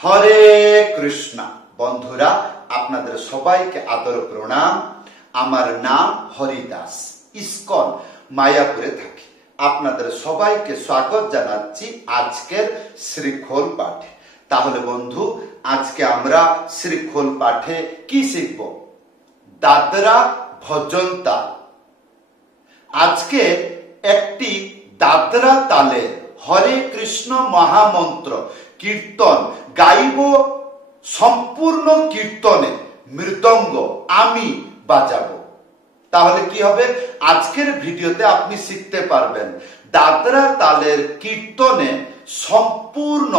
হরে কৃষ্ণ। বন্ধুরা, আপনাদের সবাইকে আদর প্রণাম। আমার নাম হরিদাস, ইস্কন মায়াপুরে থাকি। আপনাদের সবাইকে স্বাগত জানাচ্ছি আজকের শ্রীখোল পাঠে। তাহলে বন্ধু, আজকে আমরা শ্রীখোল পাঠে কি শিখব? দাদরা ভজন তাল। আজকে একটি দাদরা তালে হরে কৃষ্ণ মহামন্ত্র কীর্তন গাইব। সম্পূর্ণ কীর্তনে মৃদঙ্গ আমি বাজাবো। তাহলে কি হবে? আজকের ভিডিওতে আপনি শিখতে পারবেন দাদরা তালের কীর্তনে সম্পূর্ণ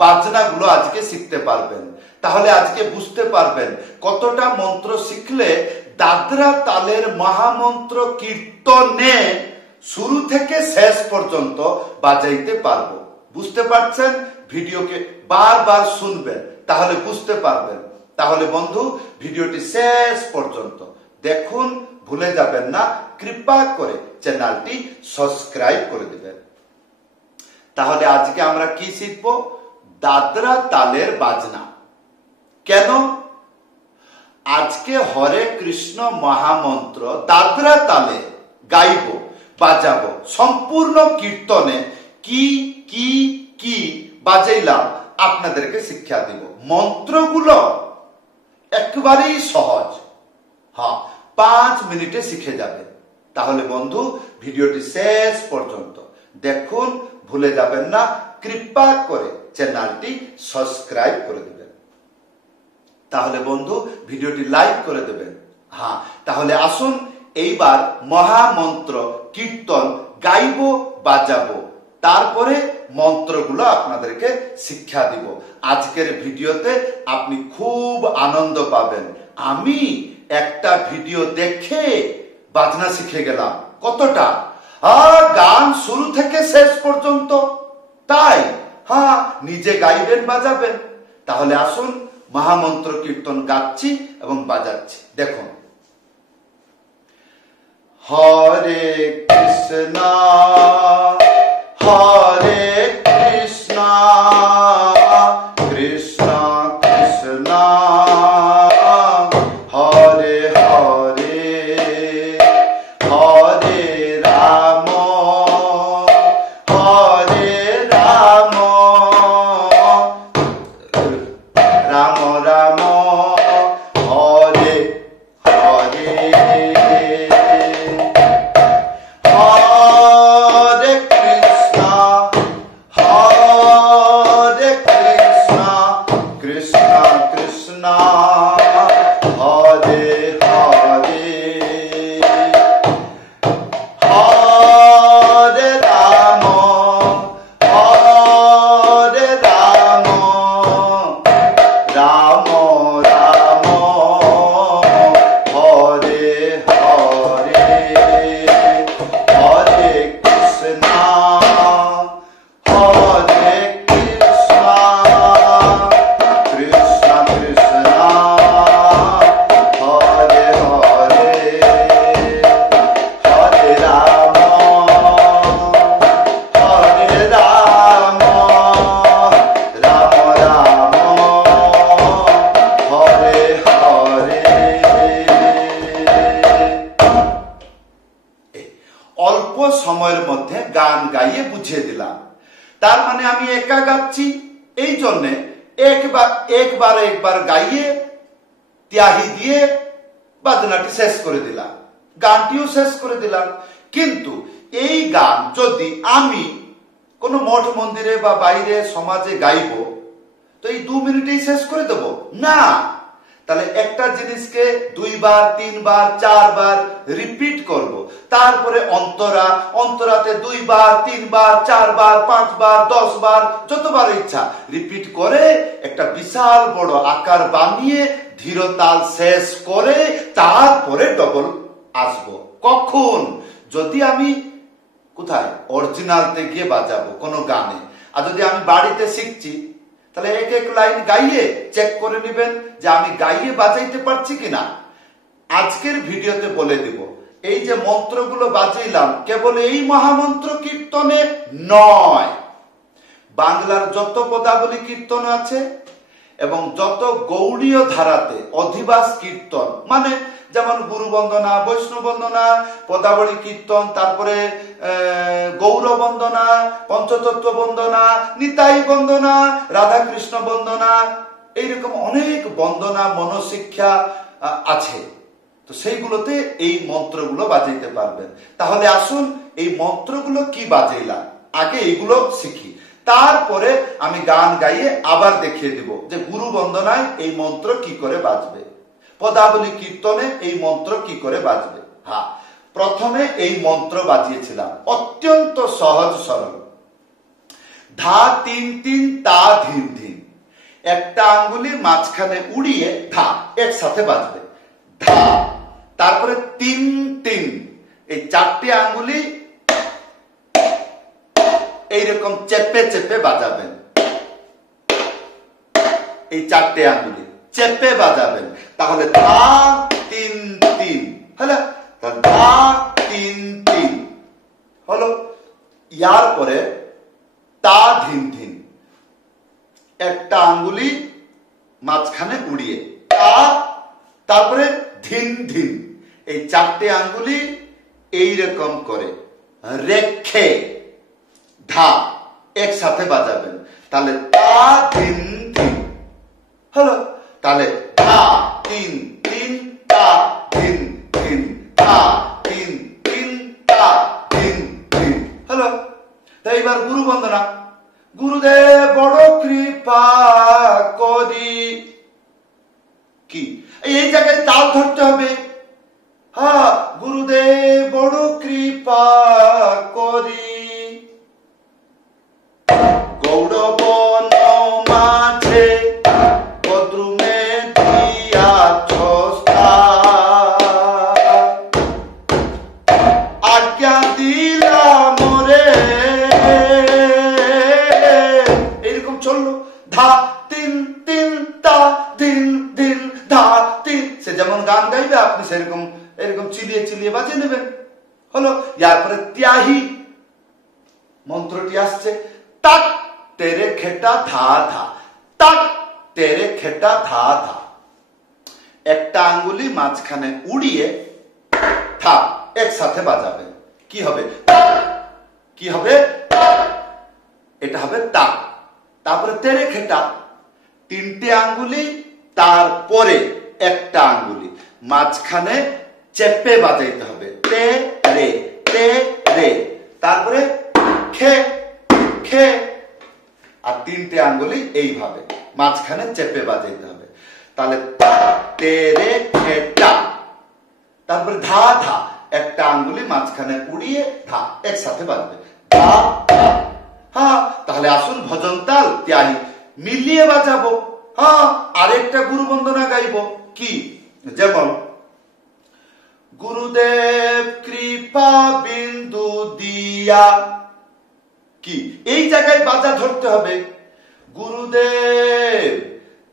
বাজনাগুলো আজকে শিখতে পারবেন। তাহলে আজকে বুঝতে পারবেন কতটা মন্ত্র শিখলে দাদরা তালের মহামন্ত্র কীর্তনে শুরু থেকে শেষ পর্যন্ত বাজাইতে পারবো। বুঝতে পারছেন? ভিডিওকে বারবার শুনবেন, তাহলে বুঝতে পারবেন। তাহলে বন্ধু, ভিডিওটি শেষ পর্যন্ত দেখুন, ভুলে যাবেন না। কৃপা করে চ্যানেলটি সাবস্ক্রাইব করে দিবেন। তাহলে আজকে আমরা কি শিখবো? দাদরা তালের বাজনা। কেন? আজকে হরে কৃষ্ণ মহামন্ত্র দাদরা তালে গাইব, বাজাবো। সম্পূর্ণ কীর্তনে কি কি কি বাজাইলাম আপনাদেরকে শিক্ষা দিব। মন্ত্রগুলো একেবারেই সহজ। হ্যাঁ, 5 মিনিটে শিখে যাবেন। তাহলে বন্ধু, ভিডিওটি শেষ পর্যন্ত দেখুন, ভুলে যাবেন না। কৃপা করে চ্যানেলটি সাবস্ক্রাইব করে দেবেন। তাহলে বন্ধু, ভিডিওটি লাইক করে দেবেন। হ্যাঁ, তাহলে আসুন এইবার মহামন্ত্র কীর্তন গাইব, বাজাবো। তারপরে মন্ত্রগুলো আপনাদেরকে শিক্ষা দিব। আজকের ভিডিওতে আপনি খুব আনন্দ পাবেন। আমি একটা ভিডিও দেখে বাজনা শিখে গেলাম। কতটা? গান শুরু থেকে শেষ পর্যন্ত। তাই হ্যাঁ, নিজে গাইবেন, বাজাবেন। তাহলে আসুন মহামন্ত্র কীর্তন গাচ্ছি এবং বাজাচ্ছি। দেখুন, হরে কৃষ্ণ হরে কৃষ্ণ কৃষ্ণ কৃষ্ণ হরে হরে হরে রাম হরে রাম রাম রাম হরে হরে সময়ের মধ্যে গান গাইয়ে বুঝিয়ে দিলাম। তার মানে আমি একা গাচ্ছি, এই জন্যে একবার গাইয়ে ত্যাহি দিয়ে বাজনাটি শেষ করে দিলাম, গানটিও শেষ করে দিলাম। কিন্তু এই গান যদি আমি কোনো মঠ মন্দিরে বা বাইরে সমাজে গাইব, তো এই 2 মিনিটেই শেষ করে দেব না। তাহলে একটা জিনিসকে 2 বার 3 বার 4 বার রিপিট করব। তারপরে অন্তরাতে 2 বার 3 বার 4 বার 5 বার 10 বার যতবার ইচ্ছা রিপিট করে একটা বিশাল বড় আকার বানিয়ে ধীরতাল শেষ করে তারপরে ডবল আসবো। কখন? যদি আমি কোথায় অরিজিনালতে গিয়ে বাজাবো কোনো গানে। আর যদি আমি বাড়িতে শিখছি, তাহলে এক এক লাইন গাইয়ে চেক করে নেবেন যে আমি গাইয়ে বাজাইতে পারছি কিনা। আজকের ভিডিওতে বলে দিব এই যে মন্ত্রগুলো বাজাইলাম কেবল এই মহামন্ত্র কীর্তনে নয়, বাংলার যত পদাবলী কীর্তন আছে এবং যত গৌড়ীয় ধারাতে অধিবাস কীর্তন, মানে যেমন গুরু বন্দনা, বৈষ্ণব বন্দনা, পদাবলী কীর্তন, তারপরে গৌর বন্দনা, পঞ্চতত্ত্ব বন্দনা, নিতাই বন্দনা, রাধাকৃষ্ণ বন্দনা, এইরকম অনেক বন্দনা মনশিক্ষা আছে। তো সেইগুলোতে এই মন্ত্রগুলো বাজাইতে পারবেন। তাহলে আসুন এই মন্ত্রগুলো কি বাজাইলাম, আগে এইগুলো শিখি, তারপরে আমি গান গাইয়ে আবার দেখিয়ে দিব যে গুরু বন্দনায় এই মন্ত্র কি করে বাজবে, পদাবলী কীর্তনে এই মন্ত্র কি করে বাজবে। হ্যাঁ, প্রথমে এই মন্ত্র বাজিয়েছিলাম, অত্যন্ত সহজ সরল। ধা তিন তিন তা ধিন ধিন, একটা আঙ্গুলি মাঝখানে উড়িয়ে ধা একসাথে বাজবে, ধা। তারপরে তিন তিন, এই চারটি আঙ্গুলি এইরকম চেপে চেপে বাজাবেন, এই চারটে আঙ্গুলি চেপে বাজাবেন। তাহলে ধা তিন তিন হলো, ধা তিন তিন হলো। ইয়ার পরে তা ধিন ধিন, একটা আঙ্গুলি মাঝখানে উড়িয়ে তা, তারপরে ধিন ধিন, এই চারটে আঙ্গুলি এইরকম করে রেখে ধা একসাথে বাজাবেন। তাহলে তা ধিন ধিন হলো। তাহলে ধা তিন তিন তা ধিন ধিন, তা তিন তিন তা ধিন ধিন হলো। তো এইবার গুরু বন্দনা। গুরুদেব বড় কৃপা করি, কি এই জায়গায় তাল ধরতে হবে। হ্যাঁ, গুরুদেব বড় কৃপা করি, গৌরবন মাঝে বদ্রুমে দিয়াছ আজ্ঞা দিলাম রে, এইরকম চললো। ধা তিন তিন তা ধিন ধিন, ধা তিন। সে যেমন গান গাইবে আপনি সেরকম এরকম চিলিয়ে চিলিয়ে বাজিয়ে নেবেন, হলো। ইয়ার পরে ত্যাহি মন্ত্রটি আসছে, তাক তেরে খেটা ধা ধা, তাক তেরে খেটা ধা ধা, একটা আঙ্গুলি মাঝখানে উড়িয়ে থা একসাথে বাজাবেন। কি হবে? কি হবে? এটা হবে তাক। তারপরে তেরে খেটা, তিনটে আঙ্গুলি, তারপরে একটা আঙ্গুলি মাঝখানে চেপে বাজাইতে হবে, তে রে তে রে, তারপরে খে খে, আর তিনটে আঙ্গুলি এইভাবে মাঝখানে চেপে বাজাইতে হবে। তাহলে তেরে খেটা, তারপরে ধা ধা, একটা আঙ্গুলি মাঝখানে উড়িয়ে ধা একসাথে বাজবে, ধা। হ্যাঁ, তাহলে আসুন ভজন তাল ত্যাহি মিলিয়ে বাজাবো। হ্যাঁ, আরেকটা গুরু বন্দনা গাইব, কি যেমন গুরুদেব কৃপা বিন্দু দিয়া, কি এই জায়গায় বাজা ধরতে হবে। গুরুদেব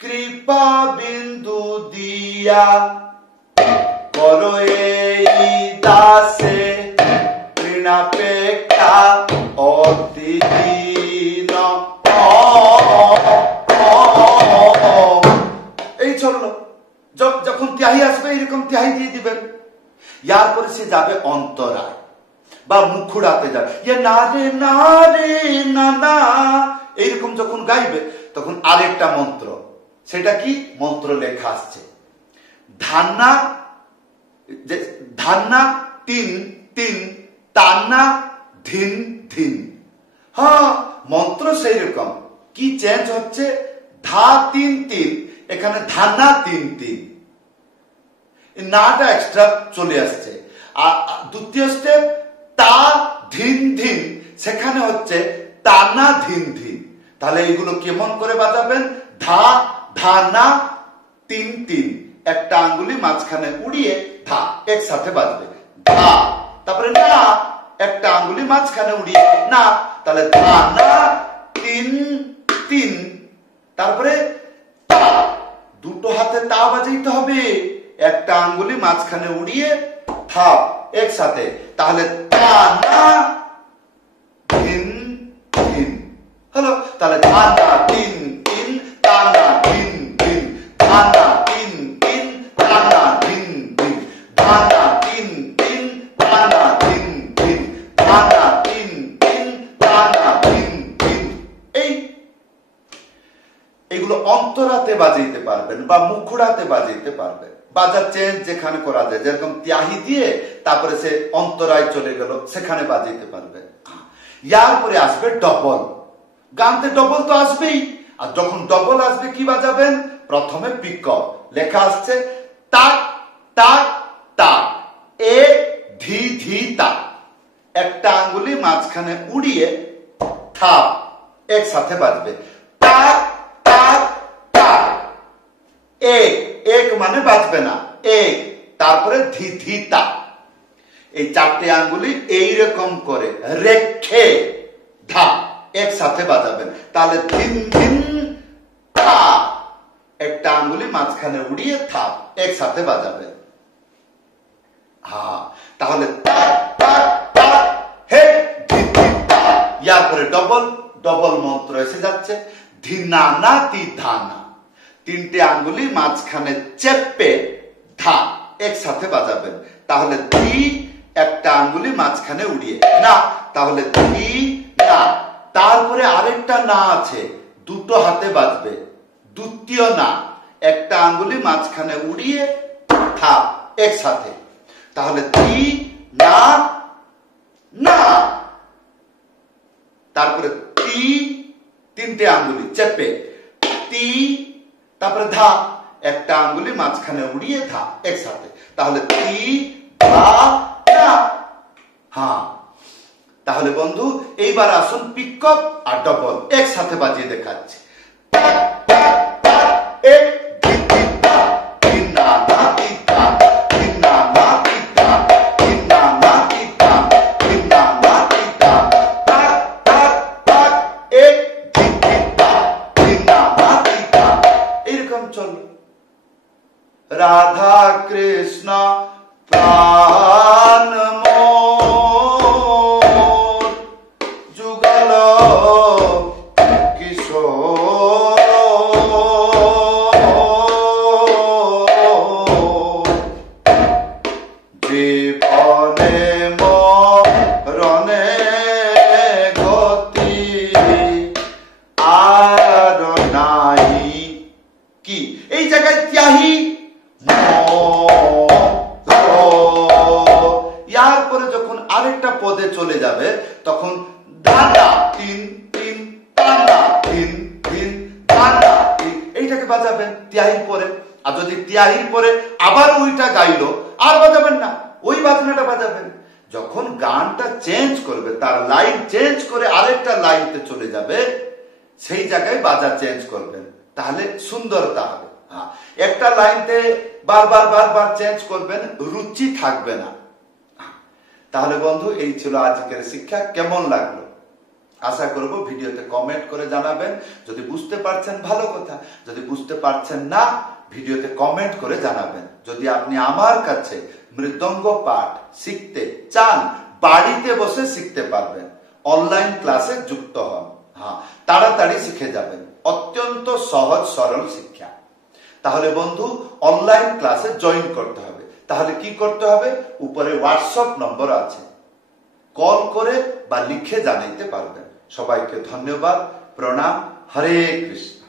কৃপা বিন্দু দিয়া করো এই দাসে ঋণাপেক্ষা অতি দীন। এই চললো। যখন ত্যাহি আসবে এরকম ত্যাহি দিয়ে দিবেন। ইয়ার পরে সে যাবে অন্তরায় বা মুখুড়াতে যাবে, ইয়ে না রে না রে না না, এইরকম যখন গাইবে তখন আরেকটা মন্ত্র, সেটা কি মন্ত্র লেখা আসছে, ধান্না, ধান্না তিন তিন, তান্না ধিন ধিন। হ্যাঁ, মন্ত্র সেই রকম, কি চেঞ্জ হচ্ছে, ধা তিন তিন, এখানে ধান্না তিন তিন, নাটা এক্সট্রা চলে আসছে। আর দ্বিতীয় স্টেপ তা ধিন ধিন, সেখানে হচ্ছে তানা ধিন ধিন। তাহলে এগুলো কেমন করে বাজাবেন, ধা ধা না তিন তিন, একটা আঙ্গুলি মাঝখানে উড়িয়ে ধা একসাথে বাজবে, ধা। তারপরে না, একটা আঙ্গুলি মাঝখানে উড়িয়ে না, তাহলে ধা না তিন তিন, তারপরে তা, দুটো হাতে তা বাজাইতে হবে, একটা আঙ্গুলি মাঝখানে উড়িয়ে থা একসাথে, তাহলে তা না ধিন ধিন হলো। তাহলে ধানা তিন তিন তানা তিন তিন ধানা তিন তিন তানা তিন তিন ধানা তিন তিন তানা তিন তিন ধানা তিন তিন তানা তিন তিন। এইগুলো অন্তরাতে বাজাইতে পারবেন বা মুখড়াতে বাজাইতে পারবেন। বাজার চেঞ্জ যেখানে করা যায়, যেরকম ত্যাহি দিয়ে তারপরে সে অন্তরায় চলে গেল, সেখানে বাজাইতে পারবে। ইয়ার পরে আসবে ডবল। গানতে ডবল তো আসবেই, আর যখন ডবল আসবে কি বাজাবেন? প্রথমে পিকআপ লেখা আসছে তাক তাক তাক, এ ধি ধি তাক, একটা আঙ্গুলি মাঝখানে উড়িয়ে থাপ একসাথে বাজবে। তাক তাক তাক, এক এক মানে বাজবে না, এক, তারপরে ধি ধি তা। এই চারটে আঙ্গুলি এইরকম করে রেখে ধা একসাথে বাজাবেন, তাহলে ধিন ধিন তা, একটা আঙ্গুলি মাঝখানে উড়িয়ে থাপ একসাথে বাজাবেন। হ্যাঁ, তাহলে তাক তাক তাক হে ধি ধি তা। ইয়ার পরে ডবল ডবল মন্ত্র এসে যাচ্ছে, ধিনা না তি ধানা, তিনটে আঙ্গুলি মাঝখানে চেপে ধা একসাথে বাজাবেন, তাহলে ধি, একটা আঙ্গুলি মাঝখানে উড়িয়ে না, তাহলে ধি না। তারপরে আরেকটা না আছে, দুটো হাতে বাজবে, দ্বিতীয় না, একটা আঙ্গুলি মাঝখানে উড়িয়ে থা একসাথে, তাহলে ধি না না। তারপরে তি, তিনটে আঙ্গুলি চেপে তি, তারপরে ধা, একটা আঙ্গুলি মাঝখানে উড়িয়ে ধা একসাথে, তাহলে তি ধা না। হ্যাঁ, তাহলে বন্ধু এইবার আসুন পিকআপ আর ডবল একসাথে বাজিয়ে দেখাচ্ছি। এক ধি ধি তা, ধিনা না তি তা, ধিনা না তি তা, ধিনা না তি তা, ধিনা না তি তা, তাক তাক তাক, এক ধি ধি তা, ধিনা না তি তা। এরকম চলো। রাধা কৃষ্ণ প্রাণ মোর, যুগল কিশোর, জীবনে মরণে গতি আর নাই কি। এই জায়গায় ত্যাহি, ইয়ার পরে যখন আরেকটা পদে চলে যাবে তখন ধানা তিন তিন তানা তিন তিন ধানা তিন, এইটাকে বাজাবেন ত্যাহির পরে। আর যদি ত্যাহির পরে আবার ওইটা গাইলো, আর বাজাবেন না, ওই বাজনাটা বাজাবেন। যখন গানটা চেঞ্জ করবে, তার লাইন চেঞ্জ করে আরেকটা লাইনতে চলে যাবে, সেই জায়গায় বাজা চেঞ্জ করবেন, তাহলে সুন্দরতা হবে। হ্যাঁ, একটা লাইনতে বারবার বারবার চেঞ্জ করবেন, রুচি থাকবে না। তাহলে বন্ধু এই ছিল আজকের শিক্ষা। কেমন লাগলো আশা করব ভিডিওতে কমেন্ট করে জানাবেন। যদি বুঝতে পারছেন ভালো কথা, যদি বুঝতে পারছেন না ভিডিওতে কমেন্ট করে জানাবেন। যদি আপনি আমার কাছে মৃদঙ্গ পাঠ শিখতে চান, বাড়িতে বসে শিখতে পারবেন, অনলাইন ক্লাসে যুক্ত হন। হ্যাঁ, তাড়াতাড়ি শিখে যাবেন, অত্যন্ত সহজ সরল শিক্ষা। তাহলে বন্ধু অনলাইন ক্লাসে জয়েন করতে হবে। তাহলে কি করতে হবে? উপরে হোয়াটসঅ্যাপ নম্বর আছে, কল করে বা লিখে জানাইতে পারবেন। সবাইকে ধন্যবাদ, প্রণাম, হরে কৃষ্ণ।